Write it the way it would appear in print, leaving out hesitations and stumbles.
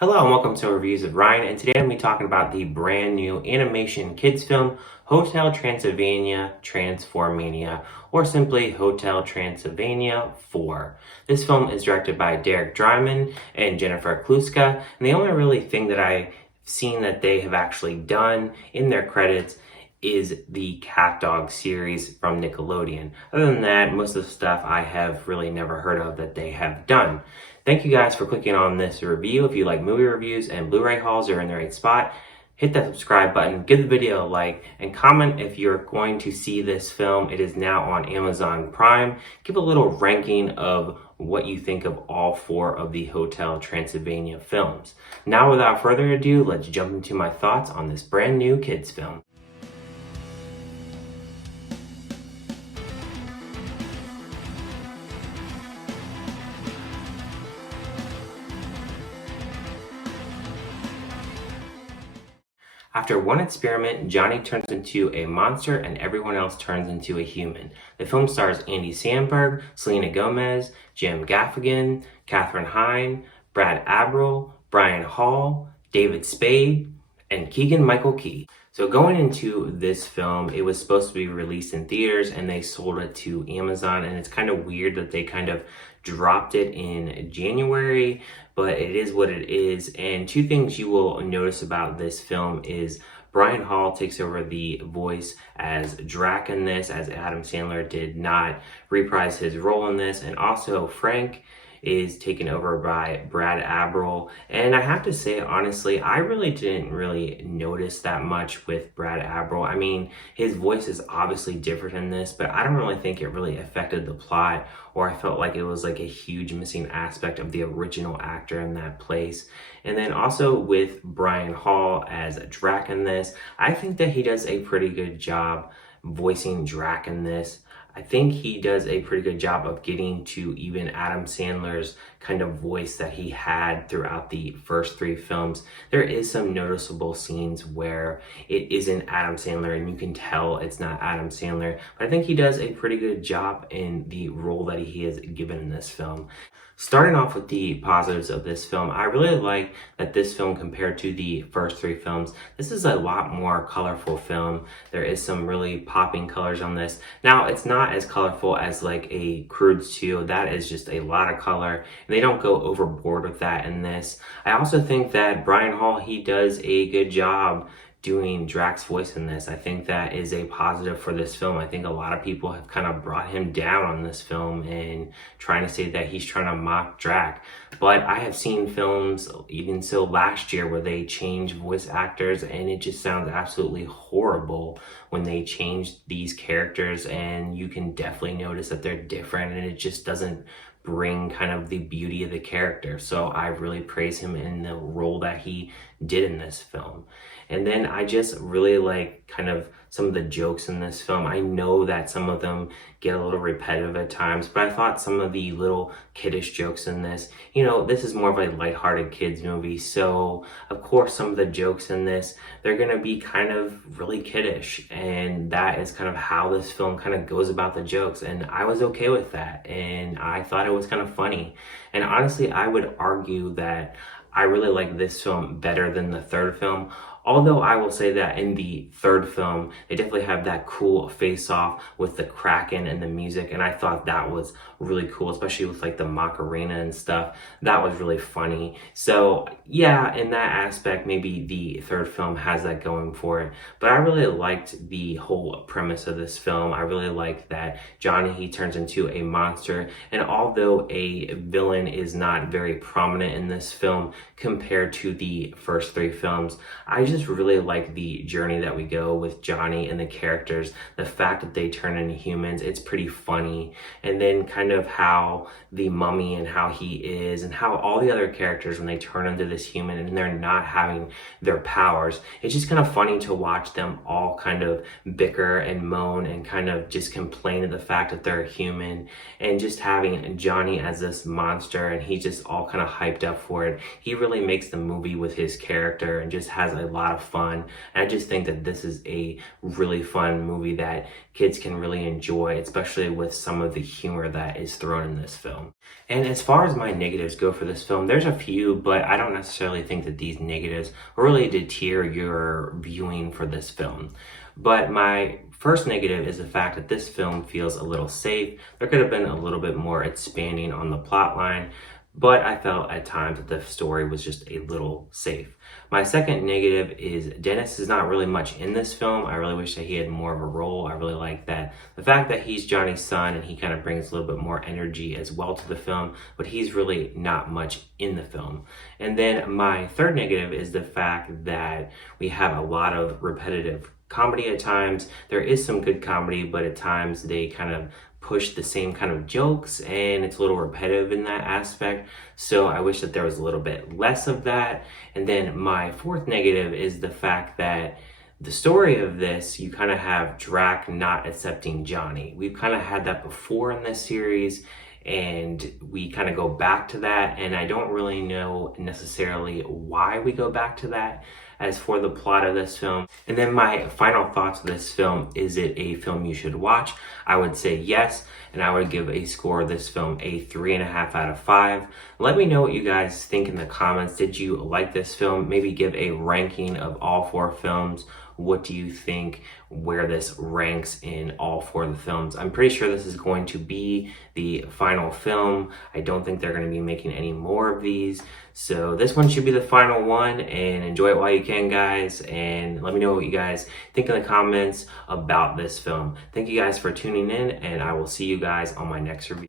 Hello and welcome to Reviews of Ryan, and today I'm going to be talking about the brand new animation kids film Hotel Transylvania Transformania, or simply Hotel Transylvania 4. This film is directed by Derek Dryman and Jennifer Kluska, and the only really thing that I've seen that they have actually done in their credits is the Cat Dog series from Nickelodeon. Other than that, most of the stuff I have really never heard of that they have done. Thank you guys for clicking on this review. If you like movie reviews and Blu-ray hauls, you're in the right spot. Hit that subscribe button, give the video a like, and comment if you're going to see this film. It is now on Amazon Prime. Give a little ranking of what you think of all 4 of the Hotel Transylvania films. Now, without further ado, let's jump into my thoughts on this brand new kids film. After one experiment, Johnny turns into a monster and everyone else turns into a human. The film stars Andy Samberg, Selena Gomez, Jim Gaffigan, Katherine Heine, Brad Abril, Brian Hall, David Spade, and Keegan-Michael Key. So going into this film, it was supposed to be released in theaters and they sold it to Amazon, and it's kind of weird that they kind of dropped it in January, but it is what it is. And 2 things you will notice about this film is Brian Hall takes over the voice as Drac in this, as Adam Sandler did not reprise his role in this, and also Frank is taken over by Brad Abril. And I have to say, honestly, I really didn't notice that much with Brad Abril. I mean, his voice is obviously different in this, but I don't really think it really affected the plot, or I felt like it was like a huge missing aspect of the original actor in that place. And then also with Brian Hall as Drac in this, I think that he does a pretty good job voicing Drac in this. I think he does a pretty good job of getting to even Adam Sandler's kind of voice that he had throughout the first 3 films. There is some noticeable scenes where it isn't Adam Sandler and you can tell it's not Adam Sandler, but I think he does a pretty good job in the role that he is given in this film. Starting off with the positives of this film, I really like that this film, compared to the first 3 films, this is a lot more colorful film. There is some really popping colors on this. Now, it's not as colorful as like a Croods 2. That is just a lot of color, and they don't go overboard with that in this. I also think that Brian Hall, he does a good job doing Drac's voice in this. I think that is a positive for this film. I think a lot of people have kind of brought him down on this film and trying to say that he's trying to mock Drac. But I have seen films, even so last year, where they change voice actors and it just sounds absolutely horrible when they change these characters, and you can definitely notice that they're different and it just doesn't bring kind of the beauty of the character. So I really praise him in the role that he did in this film. And then I just really like kind of some of the jokes in this film. I know that some of them get a little repetitive at times, but I thought some of the little kiddish jokes in this, you know, this is more of a lighthearted kids movie. So of course, some of the jokes in this, they're going to be kind of really kiddish. And that is kind of how this film kind of goes about the jokes. And I was okay with that. And I thought it was kind of funny. And honestly, I would argue that I really like this film better than the 3rd film. Although I will say that in the 3rd film, they definitely have that cool face-off with the Kraken and the music, and I thought that was really cool, especially with like the Macarena and stuff. That was really funny. So yeah, in that aspect, maybe the 3rd film has that going for it. But I really liked the whole premise of this film. I really liked that Johnny, he turns into a monster, and although a villain is not very prominent in this film compared to the first 3 films, I just really like the journey that we go with Johnny and the characters. The fact that they turn into humans, it's pretty funny. And then kind of how the mummy and how he is, and how all the other characters, when they turn into this human and they're not having their powers, it's just kind of funny to watch them all kind of bicker and moan and kind of just complain of the fact that they're human. And just having Johnny as this monster and he's just all kind of hyped up for it, he really makes the movie with his character and just has a lot of fun. And I just think that this is a really fun movie that kids can really enjoy, especially with some of the humor that is thrown in this film. And as far as my negatives go for this film, there's a few, but I don't necessarily think that these negatives really deter your viewing for this film. But my first negative is the fact that this film feels a little safe. There could have been a little bit more expanding on the plot line, but I felt at times that the story was just a little safe. My second negative is Dennis is not really much in this film. I really wish that he had more of a role. I really like that. The fact that he's Johnny's son and he kind of brings a little bit more energy as well to the film, but he's really not much in the film. And then my third negative is the fact that we have a lot of repetitive comedy at times. There is some good comedy, but at times they kind of push the same kind of jokes and it's a little repetitive in that aspect. So I wish that there was a little bit less of that. And then my fourth negative is the fact that the story of this, you kind of have Drac not accepting Johnny. We've kind of had that before in this series, and we kind of go back to that, and I don't really know necessarily why we go back to that as for the plot of this film. And then my final thoughts of this film: is it a film you should watch? I would say yes, and I would give a score of this film a 3.5 out of 5. Let me know what you guys think in the comments. Did you like this film? Maybe give a ranking of all 4 films. What do you think where this ranks in all 4 of the films? I'm pretty sure this is going to be the final film. I don't think they're going to be making any more of these. So this one should be the final one, and enjoy it while you can, guys. And let me know what you guys think in the comments about this film. Thank you guys for tuning in, and I will see you guys on my next review.